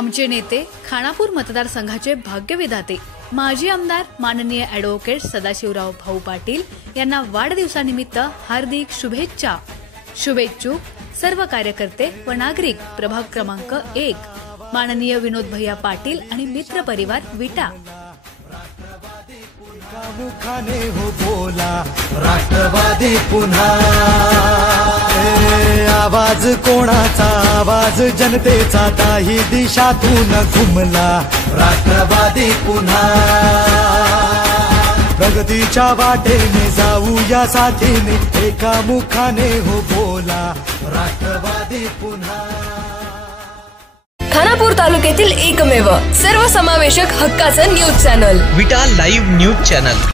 आमचे नेते खानापूर मतदारसंघाचे भाग्यविधाते माजी आमदार माननीय ॲडव्होकेट सदाशिवराव भाऊ पाटील यांना वाढदिवसानिमित्त हार्दिक शुभेच्छा। शुभेच्छुक सर्व कार्यकर्ते व नागरिक प्रभाग क्रमांक 1 माननीय विनोद भैया पाटील आणि मित्र परिवार विटा। मुखाने हो बोला राष्ट्रवादी पुन्हा, आवाज कोणाचा आवाज जनतेचा, काही दिशातून घुमला राष्ट्रवादी पुन्हा। प्रगतीच्या वाटेने जाऊया साथीने, एका मुखाने हो बोला राष्ट्रवादी पुन्हा। खानापूर तालुक्यातील एकमेव सर्वसमावेशक हक्काचं न्यूज चॅनल विटा लाईव्ह न्यूज चॅनल।